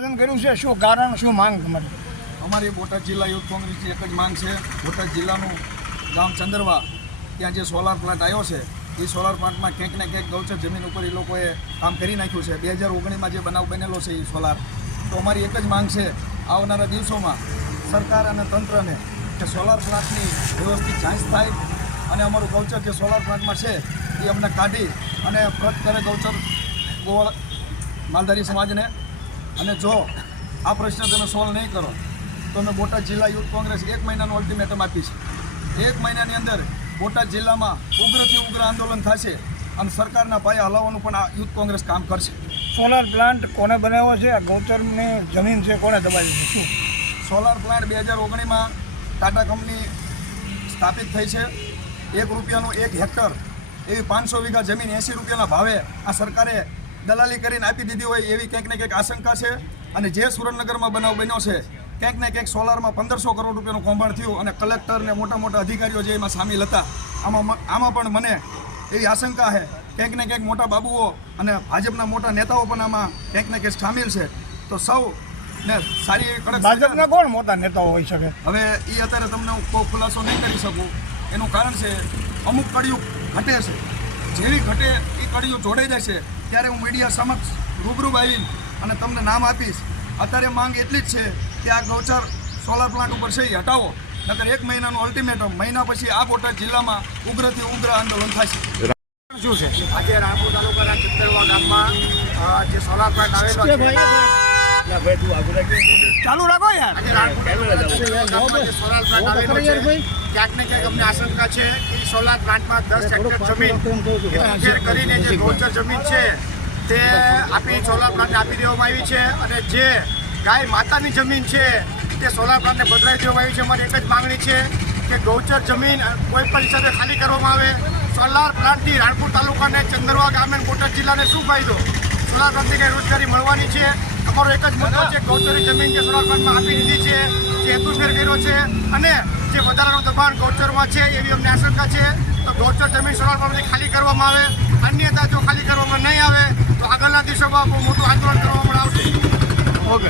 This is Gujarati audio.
કર્યું છે શું કારણ શું માંગ તમારી? અમારી બોટાદ જિલ્લા યુથ કોંગ્રેસની એક જ માંગ છે. બોટાદ જિલ્લાનું ગામ ચંદરવા ત્યાં જે સોલાર પ્લાન્ટ આવ્યો છે એ સોલાર પ્લાન્ટમાં ક્યાંક ને ક્યાંક ગૌચર જમીન ઉપર એ લોકોએ કામ કરી નાખ્યું છે. 2019માં જે બનાવ બનેલો છે એ સોલાર. તો અમારી એક જ માંગ છે આવનારા દિવસોમાં સરકાર અને તંત્રને કે સોલાર પ્લાન્ટની વ્યવસ્થિત જાંચ થાય અને અમારું ગૌચર જે સોલાર પ્લાન્ટમાં છે એ અમને કાઢી અને પરત કરે ગૌચર ગોળ માલધારી સમાજને. અને જો આ પ્રશ્ન તમે સોલ્વ નહીં કરો તો અમે બોટાદ જિલ્લા યુથ કોંગ્રેસ 1 મહિનાનું અલ્ટિમેટમ આપી છે. 1 મહિનાની અંદર બોટાદ જિલ્લામાં ઉગ્રથી ઉગ્ર આંદોલન થશે અને સરકારના પાયે હલાવવાનું પણ આ યુથ કોંગ્રેસ કામ કરશે. સોલાર પ્લાન્ટ કોને બનાવ્યો છે? આ ગૌચરની જમીન છે કોને દબાવી છે? શું સોલાર પ્લાન્ટ 2019માં ટાટા કંપની સ્થાપિત થઈ છે. ₹1 1 હેક્ટર એવી 500 વીઘા જમીન 80 રૂપિયાના ભાવે આ સરકારે દલાલી કરીને આપી દીધી હોય એવી ક્યાંક ને ક્યાંક આશંકા છે. અને જે સુરેન્દ્રનગરમાં બનાવ બન્યો છે ક્યાંક ને ક્યાંક સોલારમાં 1500 કરોડ રૂપિયાનું કૌભાંડ થયું અને કલેક્ટર ને મોટા મોટા અધિકારીઓ જે એમાં સામેલ હતા. આમાં પણ મને એવી આશંકા છે ક્યાંક ને ક્યાંક મોટા બાબુઓ અને ભાજપના મોટા નેતાઓ પણ આમાં ક્યાંક ને ક્યાંક સામેલ છે. તો સૌ ને સારી એવી કડક ભાજપના કોણ મોટા નેતાઓ હોઈ શકે? હવે એ અત્યારે તમને હું કોઈ ખુલાસો નહીં કરી શકું. એનું કારણ છે અમુક કડીઓ ઘટે છે. જેવી ઘટે એ કડીઓ જોડાઈ જશે ત્યારે હું મીડિયા સમક્ષ રૂબરૂ આવીને અને તમને નામ આપીશ. અત્યારે માંગ એટલી જ છે કે આ ગૌચર સોલાર પ્લાન્ટ ઉપર છે એ હટાવો, નકર 1 મહિનાનું અલ્ટિમેટમ. મહિના પછી આ બોટાદ જિલ્લામાં ઉગ્રથી ઉગ્ર આંદોલન થશે. શું છે આજે રાણપુર તાલુકાના ચિત્તરવા ગામમાં જે સોલાર પ્લાન્ટ આવેલો છે ચાલુ રાખો યાર. આજે રાણપુર તાલુકાના જે સોલાર પ્લાન્ટ આવેલો છે ક્યાંક ને ક્યાંક અમને આશંકા છે કે સોલાર પ્લાન્ટમાં 10 હેક્ટર જમીન કરીને જે ગૌચર જમીન છે તે સોલાર પ્લાન્ટને આપી દેવામાં આવી છે અને જે ગાય માતાની જમીન છે તે સોલાર પ્લાન્ટને બદલાવી દેવામાં આવી છે. અમારી એક જ માંગણી છે કે ગૌચર જમીન કોઈ પણ હિસાબે ખાલી કરવામાં આવે. સોલાર પ્લાન્ટથી રાણપુર તાલુકાને ચંદરવા ગામે બોટાદ જિલ્લાને શું ફાયદો? સોલાર પ્લાન્ટથી કંઈ રોજગારી મળવાની છે? અમારો એક જ મુદ્દો છે ગૌચરની જમીન જે સોલાર પ્લાન્ટમાં આપી દીધી છે જે હેતુફેર કર્યો છે અને જે વધારાનું દબાણ ગૌચરમાં છે એવી અમને આશંકા છે. તો ગૌચર જમીન સોલાર પ્લાન્ટથી ખાલી કરવામાં આવે. અન્યથા જો ખાલી કરવામાં નહીં આવે તો આગળના દિવસોમાં બહુ મોટું આંદોલન કરવામાં આવશે. ઓકે.